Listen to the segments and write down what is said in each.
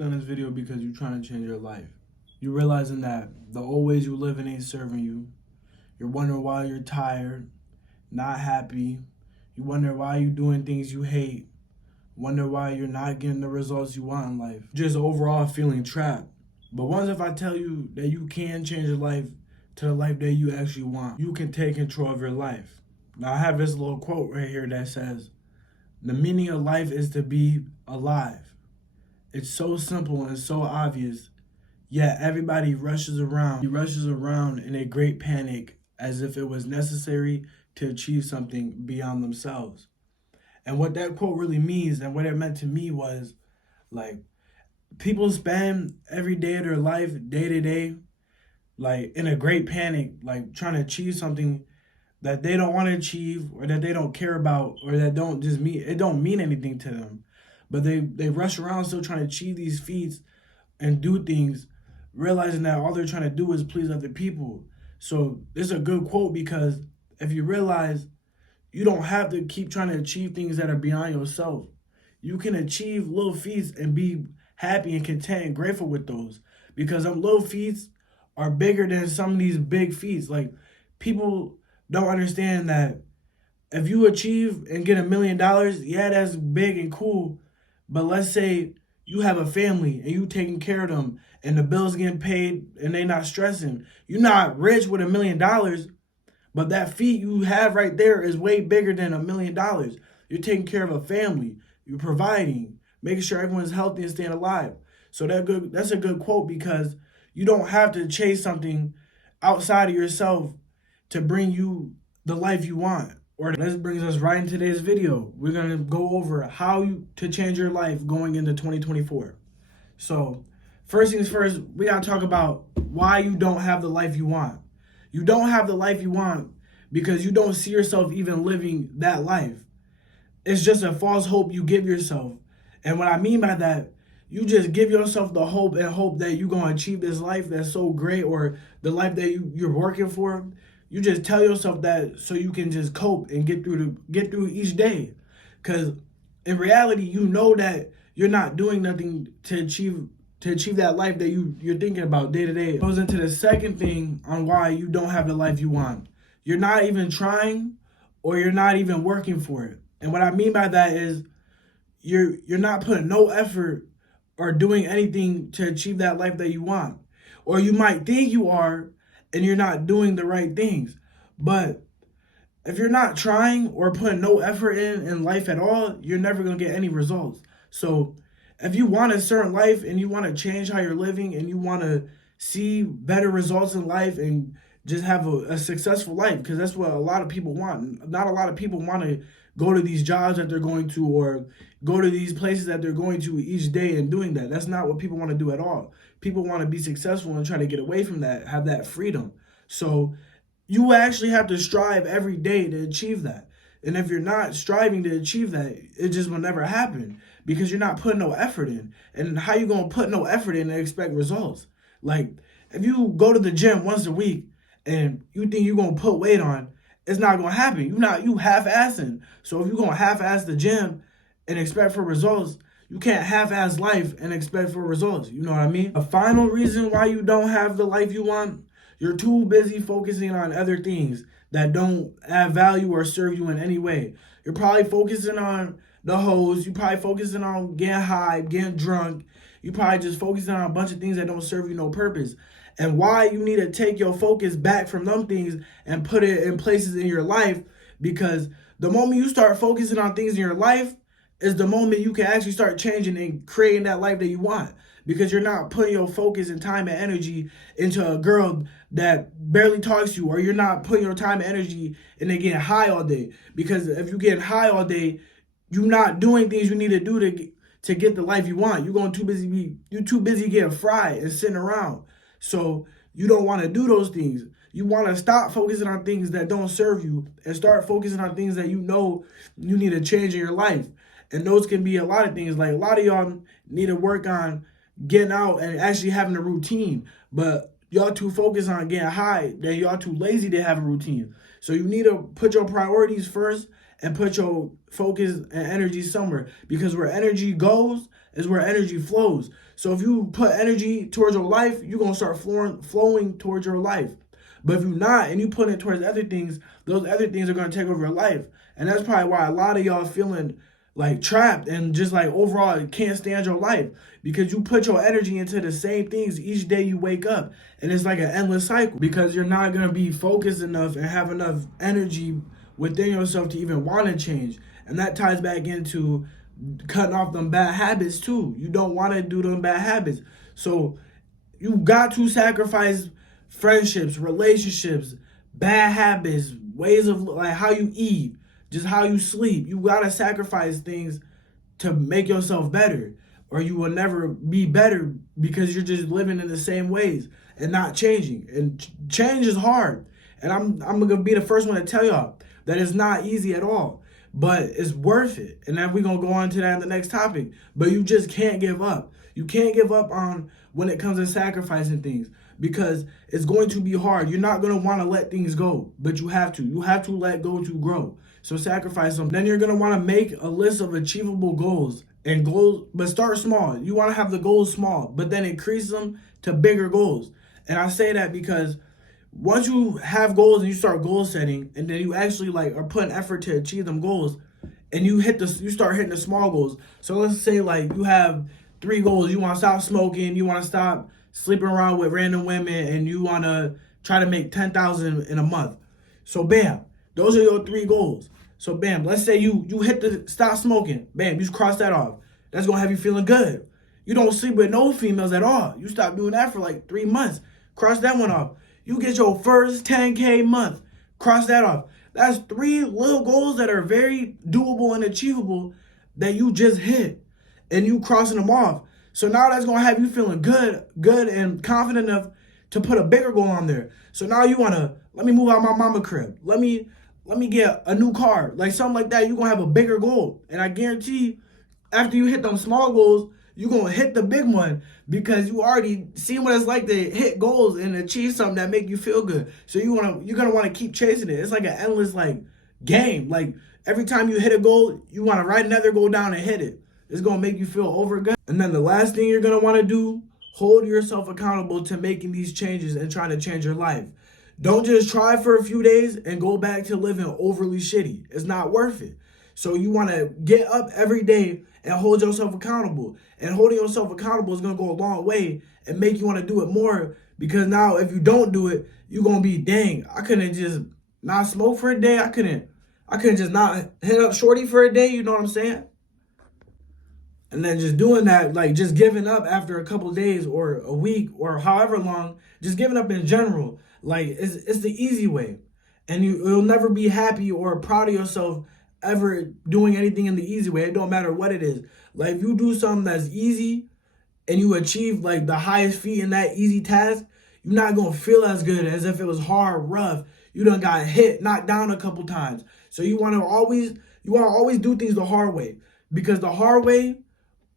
clicked on this video because you're trying to change your life. You're realizing that the old ways you living ain't serving you. You're wondering why you're tired, not happy. You wonder why you're doing things you hate. Wonder why you're not getting the results you want in life. Just overall feeling trapped. But what if I tell you that you can change your life to the life that you actually want? You can take control of your life. Now I have this little quote right here that says, "The meaning of life is to be alive." It's so simple and so obvious, yet everybody rushes around. He rushes around in a great panic as if it was necessary to achieve something beyond themselves. And what that quote really means and what it meant to me was, like, people spend every day of their life, day to day, like in a great panic, like trying to achieve something that they don't want to achieve or that they don't care about or that don't mean anything to them. But they rush around still trying to achieve these feats and do things, realizing that all they're trying to do is please other people. So this is a good quote because if you realize you don't have to keep trying to achieve things that are beyond yourself. You can achieve little feats and be happy and content and grateful with those because them little feats are bigger than some of these big feats. Like, people don't understand that if you achieve and get $1 million, yeah, that's big and cool. But let's say you have a family and you taking care of them and the bills getting paid and they not stressing. You're not rich with $1 million, but that feat you have right there is way bigger than $1 million. You're taking care of a family. You're providing, making sure everyone's healthy and staying alive. So that's a good quote because you don't have to chase something outside of yourself to bring you the life you want. Or this brings us right into today's video. We're going to go over to change your life going into 2024. So first things first, we got to talk about why you don't have the life you want. You don't have the life you want because you don't see yourself even living that life. It's just a false hope you give yourself. And what I mean by that, you just give yourself the hope that you're going to achieve this life that's so great or the life that you're working for. You just tell yourself that so you can just cope and get through each day. Because in reality, you know that you're not doing nothing to achieve that life that you're thinking about day to day. It goes into the second thing on why you don't have the life you want. You're not even trying or you're not even working for it. And what I mean by that is you're not putting no effort or doing anything to achieve that life that you want. Or you might think you are and you're not doing the right things. But if you're not trying or putting no effort in life at all, you're never going to get any results. So if you want a certain life and you want to change how you're living and you want to see better results in life and just have a successful life, because that's what a lot of people want. Not a lot of people want to go to these jobs that they're going to or go to these places that they're going to each day and doing that. That's not what people want to do at all. People want to be successful and try to get away from that, have that freedom. So you actually have to strive every day to achieve that. And if you're not striving to achieve that, it just will never happen because you're not putting no effort in. And how you going to put no effort in and expect results? Like, if you go to the gym once a week and you think you're going to put weight on, it's not going to happen. You half-assing. So if you're going to half-ass the gym and expect for results, you can't half-ass life and expect for results. You know what I mean? A final reason why you don't have the life you want, you're too busy focusing on other things that don't add value or serve you in any way. You're probably focusing on the hoes. You're probably focusing on getting high, getting drunk. You're probably just focusing on a bunch of things that don't serve you no purpose. And why you need to take your focus back from them things and put it in places in your life, because the moment you start focusing on things in your life is the moment you can actually start changing and creating that life that you want. Because you're not putting your focus and time and energy into a girl that barely talks to you, or you're not putting your time and energy into getting high all day. Because if you're getting high all day, you're not doing things you need to do to get the life you want. You're too busy getting fried and sitting around. So you don't want to do those things. You want to stop focusing on things that don't serve you and start focusing on things that you know you need to change in your life. And those can be a lot of things. Like, a lot of y'all need to work on getting out and actually having a routine. But y'all too focused on getting high, then y'all too lazy to have a routine. So you need to put your priorities first and put your focus and energy somewhere. Because where energy goes is where energy flows. So if you put energy towards your life, you're going to start flowing towards your life. But if you're not and you put it towards other things, those other things are going to take over your life. And that's probably why a lot of y'all feeling like trapped and just like overall can't stand your life, because you put your energy into the same things each day you wake up. And it's like an endless cycle, because you're not going to be focused enough and have enough energy within yourself to even want to change. And that ties back into cutting off them bad habits too. You don't want to do them bad habits. So you got to sacrifice friendships, relationships, bad habits, ways of like how you eat, just how you sleep. You got to sacrifice things to make yourself better, or you will never be better, because you're just living in the same ways and not changing. And change is hard. And I'm going to be the first one to tell y'all that it's not easy at all, but it's worth it. And then we're going to go on to that in the next topic. But you just can't give up. You can't give up on when it comes to sacrificing things, because it's going to be hard. You're not going to want to let things go, but you have to. You have to let go to grow. So sacrifice them. Then you're going to want to make a list of achievable goals. And goals, but start small. You want to have the goals small, but then increase them to bigger goals. And I say that because once you have goals and you start goal setting, and then you actually like are putting effort to achieve them goals, and you start hitting the small goals. So let's say like you have 3 goals. You want to stop smoking, you want to stop sleeping around with random women, and you want to try to make 10,000 in a month. So bam, those are your 3 goals. So bam, let's say you hit the stop smoking. Bam, you just cross that off. That's going to have you feeling good. You don't sleep with no females at all. You stop doing that for like 3 months. Cross that one off. You get your first 10K month. Cross that off. That's 3 little goals that are very doable and achievable that you just hit, and you crossing them off. So now that's going to have you feeling good and confident enough to put a bigger goal on there. So now you want to, let me move out my mama crib. Let me get a new car. Like something like that, you're going to have a bigger goal. And I guarantee after you hit them small goals, you're going to hit the big one, because you already seen what it's like to hit goals and achieve something that make you feel good. So you're going to want to keep chasing it. It's like an endless like game. Like every time you hit a goal, you want to write another goal down and hit it. It's going to make you feel over good. And then the last thing you're going to want to do, hold yourself accountable to making these changes and trying to change your life. Don't just try for a few days and go back to living overly shitty. It's not worth it. So you want to get up every day and hold yourself accountable. And holding yourself accountable is going to go a long way and make you want to do it more, because now if you don't do it, you're going to be, dang, I couldn't just not smoke for a day. I couldn't just not hit up shorty for a day. You know what I'm saying? And then just doing that, like just giving up after a couple days or a week or however long, just giving up in general, like it's the easy way. And you'll never be happy or proud of yourself ever doing anything in the easy way. It don't matter what it is. Like if you do something that's easy and you achieve like the highest feat in that easy task, you're not going to feel as good as if it was hard, rough. You done got hit, knocked down a couple times. So you want to always do things the hard way, because the hard way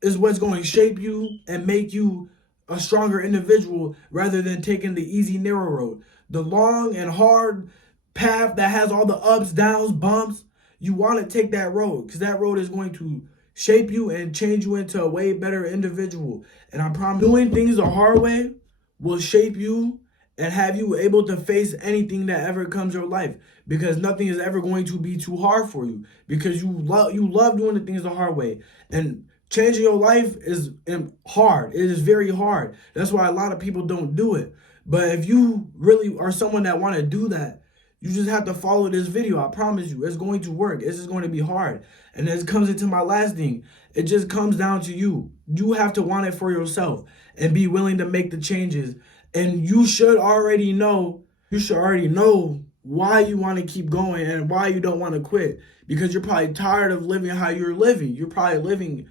is what's going to shape you and make you a stronger individual, rather than taking the easy, narrow road. The long and hard path that has all the ups, downs, bumps, you want to take that road, because that road is going to shape you and change you into a way better individual. And I promise, doing things the hard way will shape you and have you able to face anything that ever comes your life, because nothing is ever going to be too hard for you, because you love doing the things the hard way. And changing your life is hard. It is very hard. That's why a lot of people don't do it. But if you really are someone that want to do that, you just have to follow this video. I promise you, it's going to work. It's just going to be hard. And this comes into my last thing. It just comes down to you. You have to want it for yourself and be willing to make the changes. And you should already know why you want to keep going and why you don't want to quit. Because you're probably tired of living how you're living. You're probably living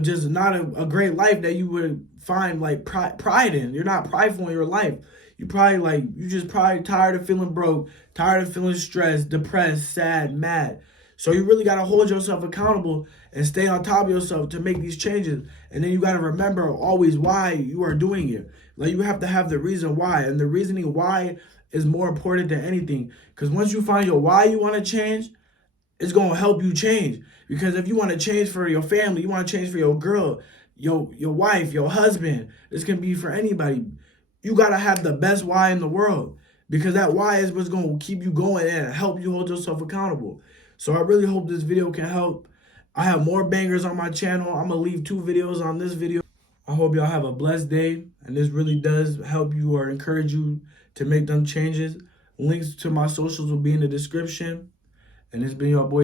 just not a great life that you would find like pride in. You're not prideful in your life. You just probably tired of feeling broke, tired of feeling stressed, depressed, sad, mad. So you really got to hold yourself accountable and stay on top of yourself to make these changes. And then you got to remember always why you are doing it. Like you have to have the reason why, and the reasoning why is more important than anything. Because once you find your why you want to change, it's going to help you change. Because if you want to change for your family, you want to change for your girl, your wife, your husband. This can be for anybody. You gotta have the best why in the world, because that why is what's gonna keep you going and help you hold yourself accountable. So I really hope this video can help. I have more bangers on my channel. I'm gonna leave 2 videos on this video. I hope y'all have a blessed day, and this really does help you or encourage you to make them changes. Links to my socials will be in the description. And it's been your boy